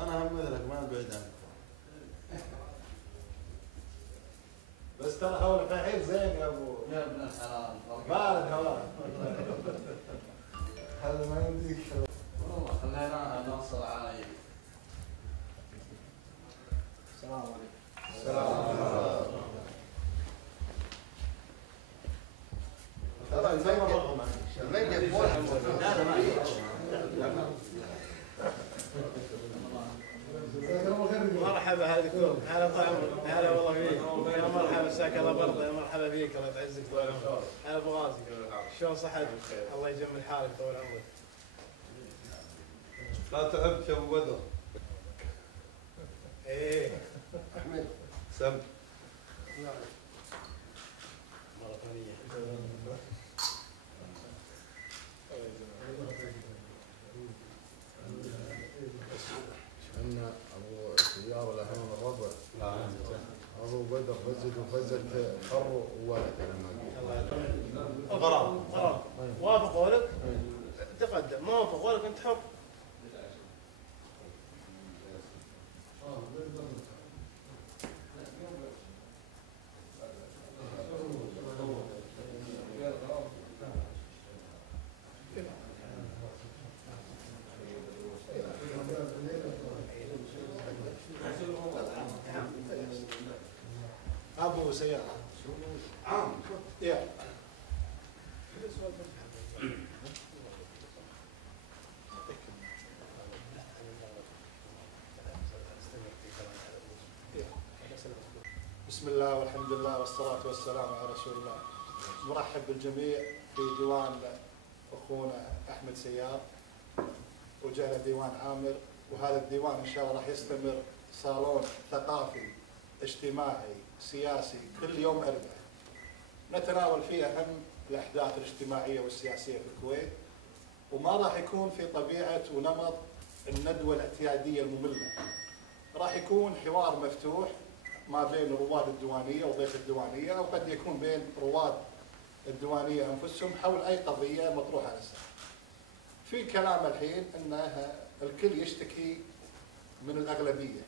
انا هم مثلك ما بعيد عنك، بس ترى هولك الحين زين يا ابو يا ابن الحلال بارد هواك. هذا ما يمديك والله خليناها نوصل علي. السلام عليكم. السلام عليكم. ترى زي ما رغم مرحبا هلا دكتور، هلا طال عمرك، هلا والله فيك، يا مرحبا مساك الله برضه، يا مرحبا فيك الله يعزك طال عمرك، هلا ابو غازي، شلون صحتك؟ الله يجمل حالك طول عمرك. لا تعبت يا ابو بدر. ايه احمد سم مرة ثانية. عندنا ابو سياره الحين الربع. لا ابو بدر فزت وفزت خر وولد على ما غرام غرام وافق قولك تقدم، ما وافق قولك انت حر. ابو سياره عام يا بسم الله والحمد لله والصلاة والسلام على رسول الله. مرحب بالجميع في ديوان أخونا أحمد سيار، وجانا ديوان عامر، وهذا الديوان إن شاء الله راح يستمر صالون ثقافي اجتماعي سياسي كل يوم أربعاء، نتناول فيه أهم الأحداث الاجتماعية والسياسية في الكويت، وما راح يكون في طبيعة ونمط الندوة الاعتيادية المملة، راح يكون حوار مفتوح ما بين رواد الديوانية وضيف الديوانية، أو قد يكون بين رواد الديوانية أنفسهم حول أي قضية مطروحة على الساحة. في كلام الحين أن الكل يشتكي من الأغلبية،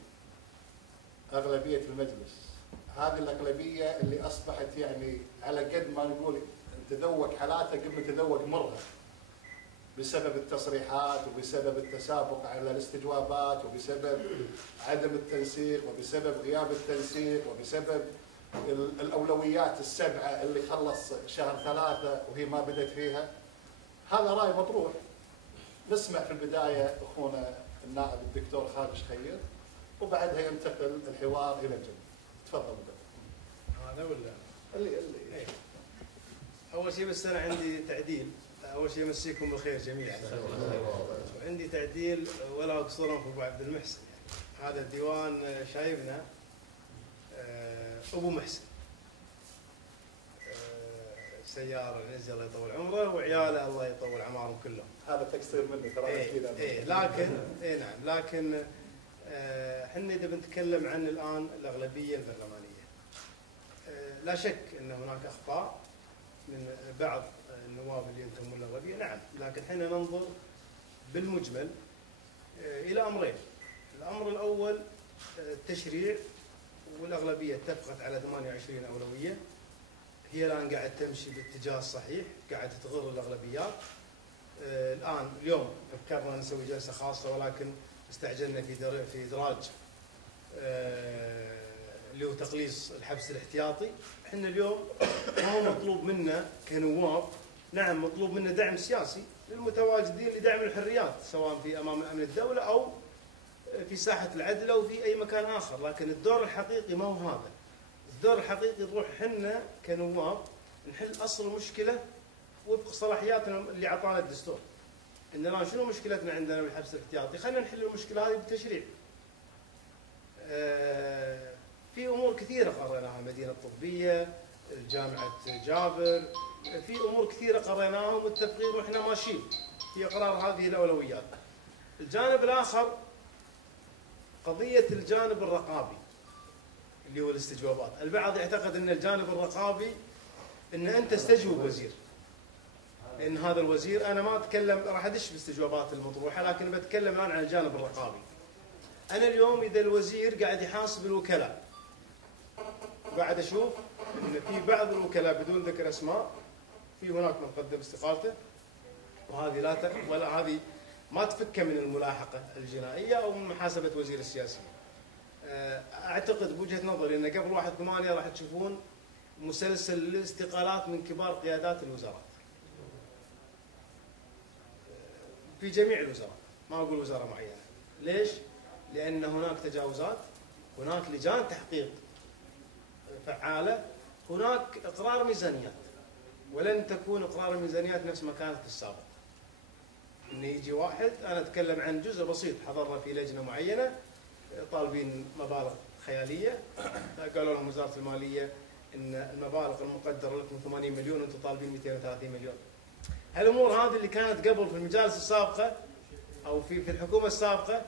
أغلبية المجلس، هذه الأغلبية اللي أصبحت يعني على قد ما نقول تذوق حالاتها قبل تذوق مرها، بسبب التصريحات وبسبب التسابق على الاستجوابات وبسبب عدم التنسيق وبسبب غياب التنسيق وبسبب الأولويات السبعة اللي خلص شهر 3 وهي ما بدأت فيها. هذا رأي مطروح. نسمع في البداية أخونا النائب الدكتور خالد شخير، وبعدها ينتقل الحوار إلى الجميع. تفضل. هذا ولا؟ اللي إيه. أول شيء بس أنا عندي تعديل. أول شيء أمسيكم بالخير جميعا. وعندي تعديل ولا أقصرهم في أبو عبد المحسن. هذا الديوان شايبنا أبو محسن. سيارة نزل الله يطول عمره وعياله الله يطول أعمارهم كلهم. هذا تقصير مني ترى أكيد. لكن نعم، لكن احنا إذا بنتكلم عن الآن الأغلبية البرلمانية، لا شك أن هناك أخطاء من بعض النواب اللي ينتمون للأغلبية، نعم، لكن احنا ننظر بالمجمل إلى أمرين. الأمر الأول التشريع، والأغلبية اتفقت على 28 أولوية، هي الآن قاعد تمشي باتجاه الصحيح، قاعد تغر الأغلبيات. الآن اليوم فكرنا نسوي جلسة خاصة، ولكن استعجلنا في إدراج اللي هو تقليص الحبس الاحتياطي. احنا اليوم ما هو مطلوب منا كنواب، نعم مطلوب منا دعم سياسي للمتواجدين لدعم الحريات، سواء في امام امن الدولة او في ساحة العدل او في اي مكان اخر، لكن الدور الحقيقي ما هو هذا. الدور الحقيقي نروح احنا كنواب نحل اصل المشكلة وفق صلاحياتنا اللي اعطانا الدستور. اننا شنو مشكلتنا عندنا بالحبس الاحتياطي؟ خلينا نحل المشكلة هذه بالتشريع. في امور كثيره قريناها، المدينه الطبيه، جامعه جابر، في امور كثيره قريناها ومتفقين واحنا ماشيين في اقرار هذه الاولويات. الجانب الاخر قضيه الجانب الرقابي اللي هو الاستجوابات. البعض يعتقد ان الجانب الرقابي ان انت استجوب وزير، لان هذا الوزير انا ما اتكلم راح ادش بالاستجوابات المطروحه، لكن بتكلم الان عن الجانب الرقابي. انا اليوم اذا الوزير قاعد يحاسب الوكلاء وقاعد اشوف ان في بعض الوكلاء بدون ذكر اسماء في هناك من قدم استقالته، وهذه ولا هذه ما تفكه من الملاحقه الجنائيه او من محاسبه وزير السياسي. اعتقد بوجهه نظري ان قبل 1/8 راح تشوفون مسلسل الاستقالات من كبار قيادات الوزارات في جميع الوزارات، ما اقول وزاره معينه. ليش؟ لان هناك تجاوزات، هناك لجان تحقيق فعاله، هناك اقرار ميزانيات، ولن تكون اقرار الميزانيات نفس ما كانت في السابق. انه يجي واحد، انا اتكلم عن جزء بسيط، حضرنا في لجنه معينه طالبين مبالغ خياليه، قالوا لهم وزاره الماليه ان المبالغ المقدره لكم 80 مليون وانتم طالبين 230 مليون. هالامور هذه اللي كانت قبل في المجالس السابقه او في الحكومه السابقه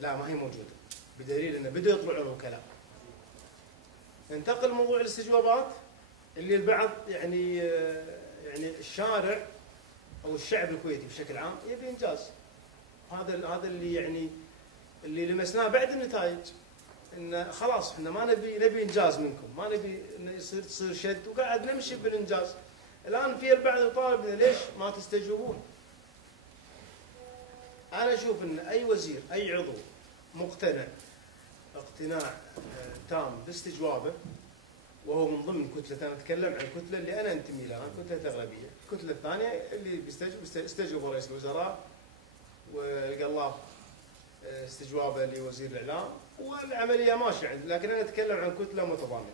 لا ما هي موجوده، بدليل انه بدوا يطلعون وكلاء. ننتقل لموضوع الاستجوابات اللي البعض يعني الشارع او الشعب الكويتي بشكل عام يبي انجاز. هذا اللي يعني اللي لمسناه بعد النتائج، ان خلاص احنا ما نبي انجاز منكم، ما نبي تصير شد، وقاعد نمشي بالانجاز. الان في البعض يطالب ليش ما تستجوبون؟ انا اشوف ان اي وزير اي عضو مقتنع اقتناع تام باستجوابه، وهو من ضمن كتله، انا اتكلم عن الكتله اللي انا انتمي لها، كتله الاغلبيه. الكتله الثانيه اللي استجوب رئيس الوزراء والقلاف استجوابه لوزير الاعلام، والعمليه ماشيه عند، لكن انا اتكلم عن كتله متضامنه.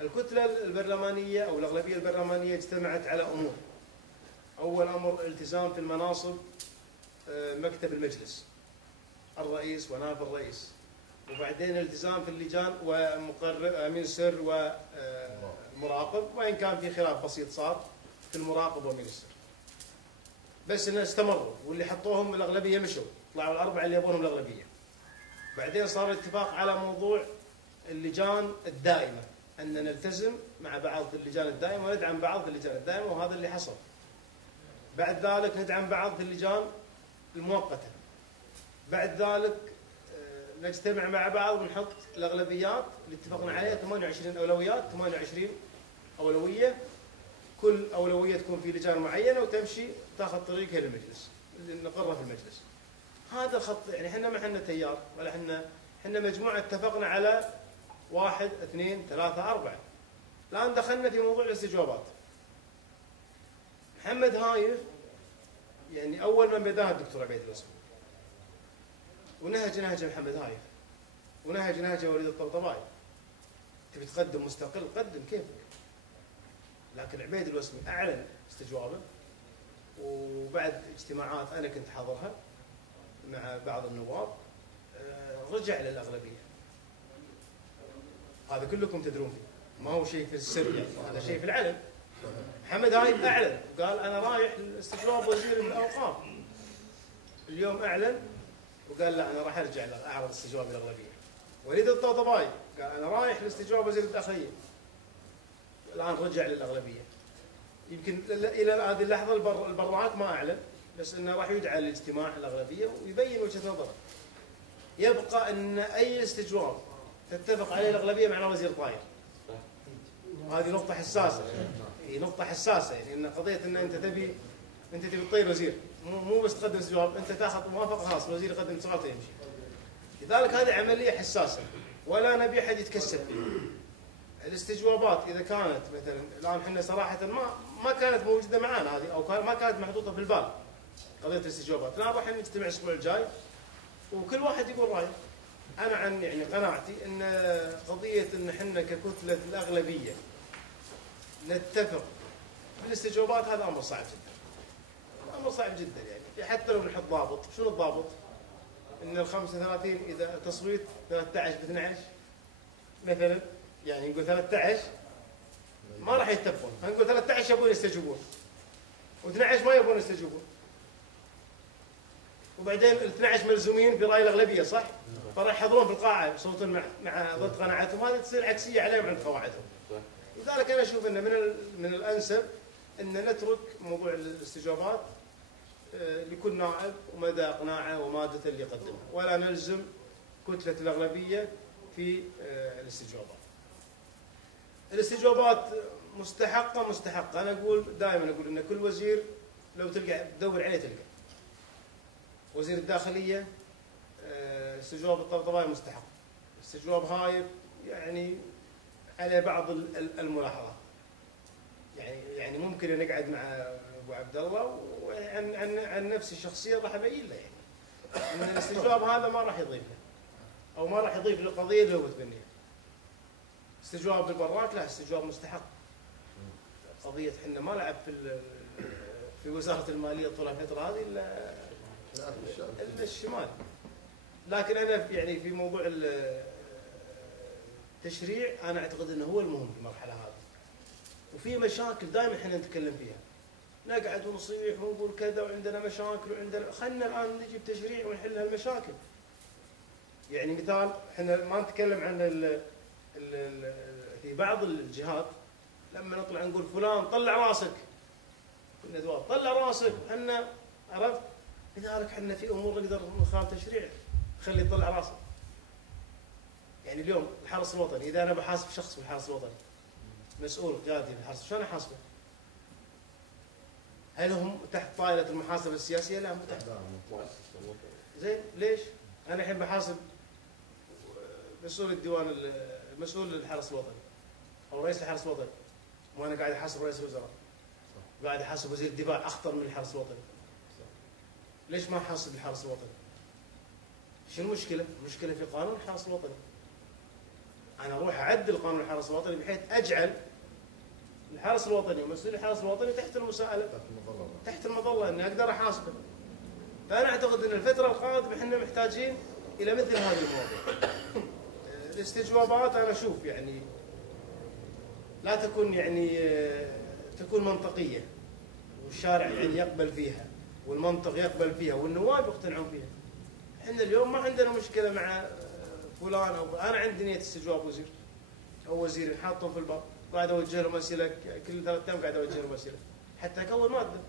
الكتله البرلمانيه او الاغلبيه البرلمانيه اجتمعت على امور. اول امر التزام في المناصب مكتب المجلس، الرئيس ونائب الرئيس، وبعدين التزام في اللجان ومقرر امين سر ومراقب، وان كان في خلاف بسيط صار في المراقب وامين السر. بس انه استمروا، واللي حطوهم الاغلبيه مشوا، طلعوا الاربعه اللي يبونهم الاغلبيه. بعدين صار الاتفاق على موضوع اللجان الدائمه، ان نلتزم مع بعض في اللجان الدائمه وندعم بعض في اللجان الدائمه، وهذا اللي حصل. بعد ذلك ندعم بعض في اللجان المؤقته. بعد ذلك نجتمع مع بعض ونحط الاغلبيات اللي اتفقنا عليها، 28 اولويات، 28 اولويه، كل اولويه تكون في لجان معينه وتمشي تاخذ طريقها للمجلس، نقرها في المجلس. هذا الخط، يعني احنا ما احنا تيار ولا احنا مجموعه اتفقنا على 1 2 3 4. الان دخلنا في موضوع الاستجوابات. محمد هايف يعني اول من بداها الدكتور عبيد الوسمي، ونهج محمد هايف، ونهج وليد الطبطبائي. تبي تقدم مستقل قدم كيفك، لكن عبيد الوسمي اعلن استجوابه، وبعد اجتماعات انا كنت حاضرها مع بعض النواب رجع للاغلبيه. هذا كلكم تدرون فيه، ما هو شيء في السر يعني، هذا شيء في العلن. محمد هايف اعلن وقال انا رايح لاستجواب وزير الاوقاف. اليوم اعلن وقال لا انا راح ارجع اعرض استجواب الاغلبيه. وليد الطبطبائي قال انا رايح لاستجواب وزير الداخليه. الان رجع للاغلبيه. يمكن الى هذه اللحظه البراك ما اعلن، بس انه راح يدعى لاجتماع الاغلبيه ويبين وجهه نظره. يبقى ان اي استجواب تتفق عليه الاغلبيه مع وزير طاير. وهذه نقطه حساسه، هي نقطه حساسه، يعني ان قضيه ان انت تبي تطير وزير، مو بس تقدم استجواب، انت تاخذ موافقه خلاص الوزير يقدم استقالته يمشي. لذلك هذه عمليه حساسه ولا نبي احد يتكسب فيها. الاستجوابات اذا كانت مثلا الان احنا صراحه ما كانت موجوده معنا هذه، او ما كانت محطوطه في البال قضيه الاستجوابات. الان راح نجتمع الاسبوع الجاي وكل واحد يقول رايه. انا عن يعني قناعتي ان قضيه ان احنا ككتله الاغلبيه نتفق بالاستجوابات هذا امر صعب جدا. امر صعب جدا يعني، حتى لو نحط ضابط، شنو الضابط؟ ان ال 35 اذا تصويت 13 ب 12 مثلا، يعني نقول 13 ما راح يتفقون، نقول 13 يبون يستجوبون و12 ما يبون يستجوبون، وبعدين ال 12 ملزومين براي الاغلبيه صح؟ فراح يحضرون في القاعه يصوتون مع ضد قناعتهم، هذه تصير عكسيه عليهم عند قواعدهم. لذلك انا اشوف انه من الانسب ان نترك موضوع الاستجوابات لكل نائب ومدى اقناعه ومادته اللي يقدمها، ولا نلزم كتله الاغلبيه في الاستجوابات. الاستجوابات مستحقه، انا دائما اقول ان كل وزير لو تدور عليه تلقى. وزير الداخليه استجواب الطبطبائي مستحق، استجواب هايب يعني على بعض الملاحظات. يعني ممكن نقعد مع ابو عبد الله وعن نفسي شخصيا راح ابين له يعني ان الاستجواب هذا ما راح يضيف له او ما راح يضيف للقضيه اللي هو متبنيها. استجواب بالبراك لا، استجواب مستحق. قضيه احنا ما لعب في وزاره الماليه طول الفتره هذه الا الشمال. لكن انا يعني في موضوع التشريع انا اعتقد انه هو المهم في المرحله هذه. وفي مشاكل دائما احنا نتكلم فيها، نقعد ونصيح ونقول كذا وعندنا مشاكل وعندنا، خلينا الان نجيب تشريع ونحل هالمشاكل. يعني مثال احنا ما نتكلم عن في بعض الجهات لما نطلع نقول فلان طلع راسك، الندوات طلع راسك، احنا عرفت؟ لذلك احنا في امور نقدر من خلال تشريع خلي يطلع راسه. يعني اليوم الحرس الوطني اذا انا بحاسب شخص في الحرس الوطني مسؤول قيادي في الحرس، شلون احاسبه؟ هل هم تحت طائله المحاسبه السياسيه؟ لا، مو تحت. زين ليش؟ انا الحين بحاسب مسؤول الديوان، مسؤول الحرس الوطني او رئيس الحرس الوطني، وانا قاعد احاسب رئيس الوزراء، قاعد احاسب وزير الدفاع اخطر من الحرس الوطني. ليش ما احاسب الحرس الوطني؟ شنو المشكله؟ المشكله في قانون الحرس الوطني. انا اروح اعدل قانون الحرس الوطني بحيث اجعل الحرس الوطني ومسؤول الحرس الوطني تحت المساءله، تحت المظله، اني اقدر احاسبه. فانا اعتقد ان الفتره القادمه احنا محتاجين الى مثل هذه المواضيع. الاستجوابات انا اشوف يعني لا تكون يعني تكون منطقيه والشارع يعني يقبل فيها والمنطق يقبل فيها والنواب يقتنعون فيها. احنا اليوم ما عندنا مشكله مع فلان او انا عندي نيه استجواب وزير او وزير حاطهم في الباب، قاعد اوجه لهم اسئله كل 3 ايام، قاعد اوجه لهم اسئله حتى اكون ماده.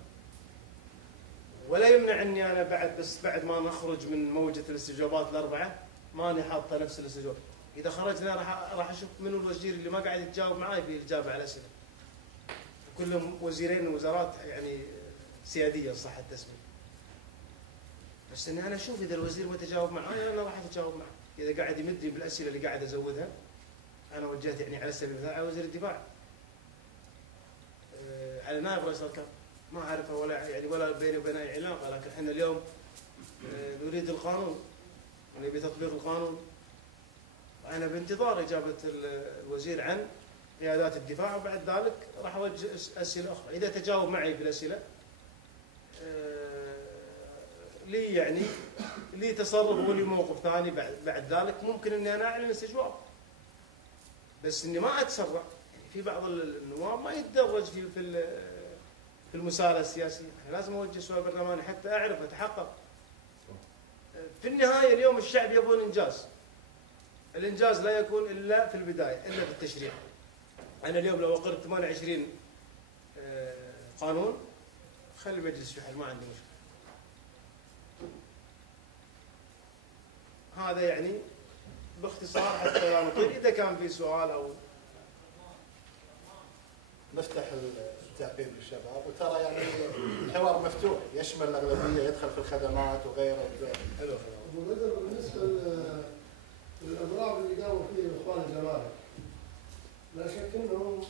ولا يمنع اني انا بعد ما نخرج من موجه الاستجوابات الاربعه ماني حاطه نفس الاستجواب. اذا خرجنا راح اشوف منو الوزير اللي ما قاعد يتجاوب معاي في الاجابه على اسئله. كلهم وزيرين ووزارات يعني سياديه صح التسميه. بس اني انا اشوف اذا الوزير ما تجاوب معاي انا راح اتجاوب معه. اذا قاعد يمدني بالاسئله اللي قاعد ازودها، انا وجهت يعني على سبيل المثال على وزير الدفاع، على نائب رئيس الاركان، ما اعرفه ولا بيني وبينه اي علاقه، لكن احنا اليوم نريد القانون ونبي تطبيق القانون. انا بانتظار اجابه الوزير عن قيادات الدفاع، وبعد ذلك راح اوجه اسئله اخرى. اذا تجاوب معي في الاسئله لي تصرف ولي موقف ثاني بعد ذلك ممكن اني انا اعلن استجواب. بس اني ما اتسرع. في بعض النواب ما يتدرج في المساله السياسيه، لازم اوجه سؤال برلماني حتى اعرف اتحقق. في النهايه اليوم الشعب يبون انجاز. الانجاز لا يكون الا في البدايه، الا في التشريع. انا اليوم لو اقرت 28 قانون خلي المجلس يحل، ما عندي مشكله. هذا يعني باختصار حتى لا نطيل. اذا كان في سؤال او نفتح التعقيب للشباب، وترى يعني الحوار مفتوح يشمل الاغلبيه، يدخل في الخدمات وغيره. حلو. بالنسبه للاضراب اللي قاموا فيه اخوان الجمارك، لا شك انهم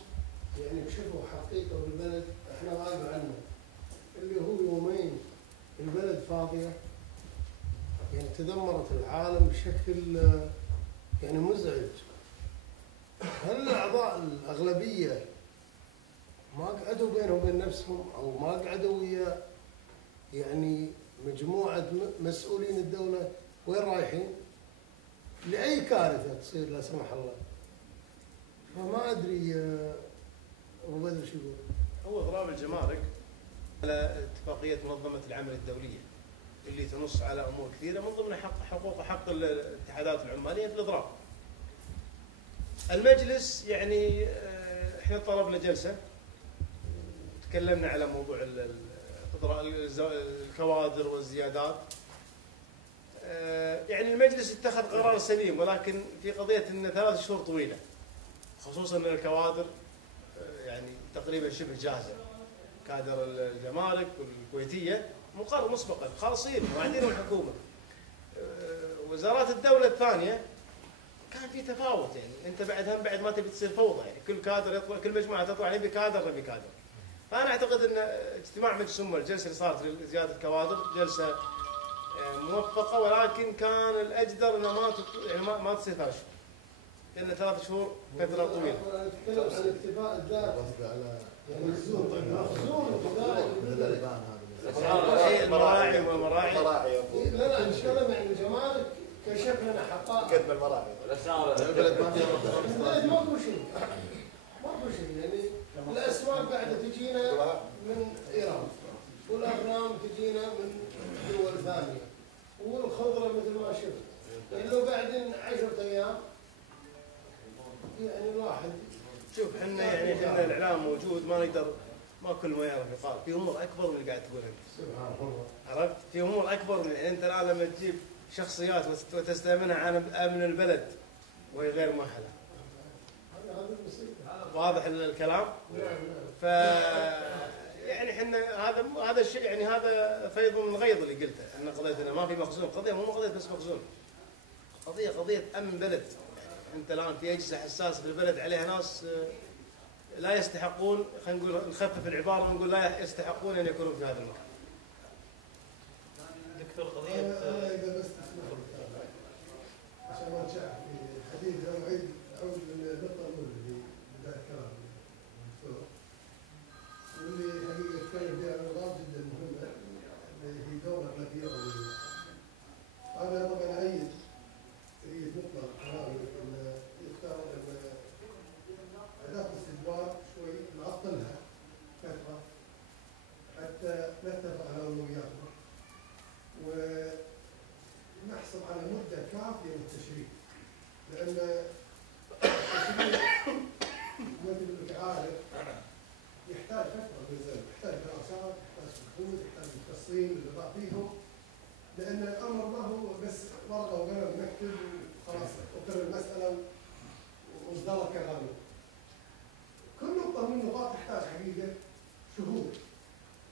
يعني كشفوا حقيقه بالبلد احنا غايب عنه، اللي هو يومين البلد فاضيه، يعني تدمرت العالم بشكل يعني مزعج. هل اعضاء الاغلبيه ما قعدوا بينهم وبين نفسهم او ما قعدوا ويا يعني مجموعه مسؤولين الدوله وين رايحين؟ لاي كارثه تصير لا سمح الله. فما ادري ابو بدر شو يقول. هو اضراب الجمارك على اتفاقيه منظمه العمل الدوليه اللي تنص على امور كثيره، من ضمن حق الاتحادات العماليه في الاضراب. المجلس يعني احنا طلبنا جلسه، تكلمنا على موضوع الكوادر والزيادات. يعني المجلس اتخذ قرار سليم، ولكن في قضيه ان 3 شهور طويله، خصوصا ان الكوادر يعني تقريبا شبه جاهزه. كادر الجمارك والكويتيه مقرر مسبقا خالصين موعدين الحكومه. وزارات الدوله الثانيه كان في تفاوت، يعني انت بعد ما تبي تصير فوضى، يعني كل كادر يطلع، كل مجموعه تطلع نبي كادر نبي كادر. فانا اعتقد ان اجتماع مجلس الامه، الجلسه اللي صارت لزياده الكوادر جلسه موفقه، ولكن كان الاجدر انه ما تصير 3 شهور، لان 3 شهور فتره طويله. نتكلم عن الاكتفاء الذاتي، قصدي على المخزون المراعي والمراعي. لا نتكلم عن الجمارك، كشف لنا حقائق. قد المراعي. البلد ما فيها البلد ماكو شيء، يعني الاسواق قاعده تجينا من ايران، والاغنام تجينا من دول ثانيه، والخضره مثل ما شفت، يعني لو قاعدين 10 ايام يعني الواحد. شوف احنا الاعلام موجود، ما نقدر، ما كل ما يعرف يقال، في امور اكبر من اللي قاعد تقولها انت. سبحان الله. عرفت؟ في امور اكبر من، انت الان لما تجيب شخصيات وتستأمنها عن امن البلد وهي غير مؤهله. هذا المصيبه. واضح الكلام؟ ف يعني احنا هذا الشيء، يعني هذا فيض من الغيظ اللي قلته، ان قضيتنا ما في مخزون، قضيه مو قضيه بس مخزون، قضيه امن بلد. يعني انت الان في اجهزه حساسه في البلد عليها ناس لا يستحقون، خلينا نقول نخفف العباره ونقول لا يستحقون ان يكونوا في هذا المكان. دكتور انا اذا بس تسمح لي عشان ما نشع في الحديث، اعود للنقطه الاولى اللي بدايه كلام الدكتور، واللي حقيقه اتكلم فيها نقاط جدا مهمه اللي هي دور الاغلبيه القوميه. انا طبعا ايد مطلق كلامي ان يختار اداه الاستجواب شوي نعطلها فتره حتى نتفق على اولوياتنا ونحصل على مده كافيه للتشريع، لان التشريع مثل ما عارف يحتاج فتره بالزمن، يحتاج دراسات، يحتاج بحوث، يحتاج مختصين للإضاءة فيهم، لان الامر ما هو بس ورقه وقلم نكتب وخلاص وكل المساله واصدار كلامي. كل نقطه من النقاط تحتاج حقيقه شهود،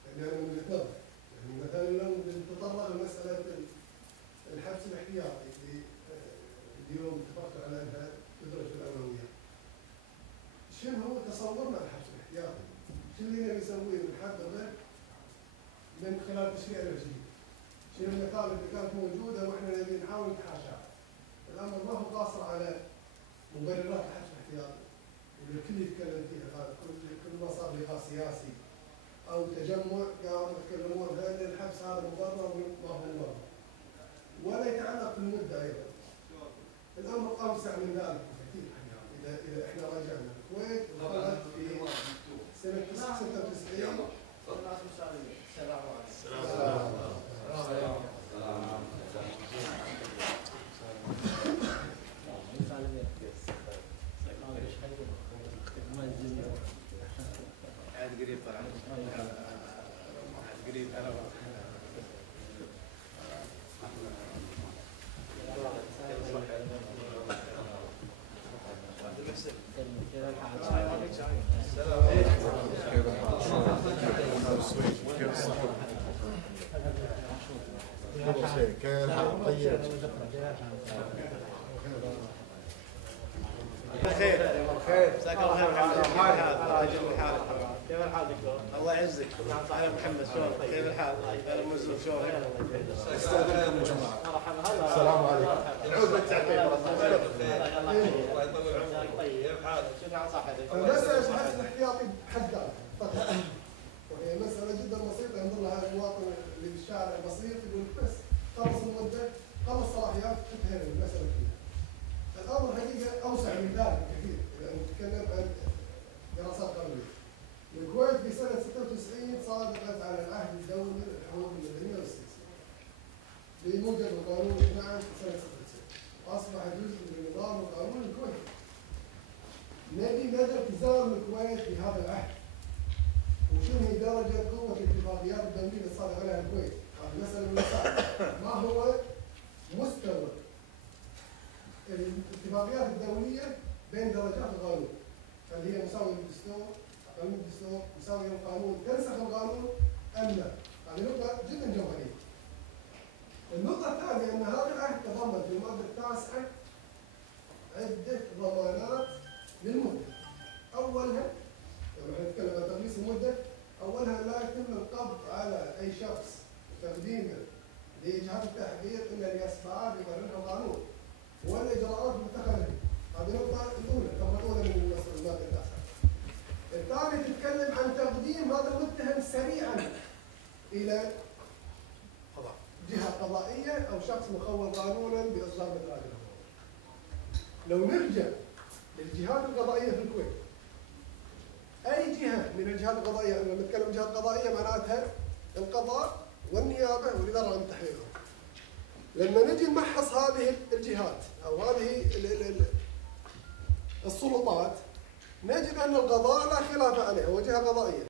يعني انا من وجهه نظري، يعني مثلا لو نتطرق لمساله الحبس الاحتياطي اللي اليوم اتفقتوا على انها تدرج في الاولويات. شنو هو تصورنا الحبس الاحتياطي؟ شنو اللي نبي نسويه ونحققه من خلال تشريعنا الجديد؟ شنو المطالب اللي كانت موجوده واحنا نبي نحاول نتحاشاها؟ الامر ما هو قاصر على مبررات الحبس الاحتياطي اللي الكل يتكلم فيها، كل ما صار لقاء سياسي او تجمع قاموا يتكلمون هل الحبس هذا مبرر ما هو مبرر، ولا يتعلق بالمده ايضا. الامر اوسع من ذلك بكثير. اذا احنا رجعنا الكويت وطلعت في سنه 96 قريب طبعا قريب انا كيف طيب بخير مساك الله خير محمد. كيف الحال؟ كيف الحال دكتور؟ الله يعزك. نعم صحيح محمد شلونك؟ كيف الحال؟ انا مزور شلونك؟ استاذنكم يا جماعه. السلام عليكم. نعود بالتعقيب. الله يطول عمرك. طيب كيف حالك؟ شنو عن صحتك؟ فمسألة الحبس الاحتياطي بحد ذاتها وهي مسألة جدا بسيطة، ينظر لها المواطن اللي بالشارع بسيط يقول بس خلص المدة، خلص صلاحيات، انتهينا من المسألة كلها. الأمر حقيقة أوسع من ذلك كثير، إذا نتكلم عن دراسات قانونية. الكويت في سنة 96 صادقت على العهد الدولي للحقوق المدنية والسياسية بموجب القانون 12 سنة 96، وأصبح جزء من النظام القانوني الكويتي. نبي ندرس التزام الكويت بهذا العهد؟ وشنو هي درجة قوة الاتفاقيات الدولية اللي صادق عليها الكويت؟ هذه مسألة من المسائل. ما هو مستوى الاتفاقيات الدولية بين درجات القانون؟ هل هي مساوية للدستور؟ أقل من الدستور؟ مساوية للقانون؟ تنسخ القانون أم لا؟ هذه نقطة جدا جوهرية. النقطة الثانية أن هذا العهد تضمن في المادة التاسعة عدة ضمانات للمدة. أولها لما نتكلم عن تقليص المدة، أولها لا يتم القبض على أي شخص وتقديمه لإجهاض التحقيق إلا لأسباب يقررها القانون والإجراءات المتخذة. هذه النقطة الأولى، النقطة الأولى من المادة التاسعة. الثاني تتكلم عن تقديم هذا المتهم سريعا إلى جهة قضائية أو شخص مخول قانونا بإصدار مثل هذه الأمور. لو نرجع للجهات القضائية في الكويت، أي جهة من الجهات القضائية، لما نتكلم جهات قضائية معناتها القضاء والنيابة والإدارة العامة للتحقيق. لما نجي نمحص هذه الجهات أو هذه السلطات، نجد أن القضاء لا خلاف عليه، هو جهة قضائية.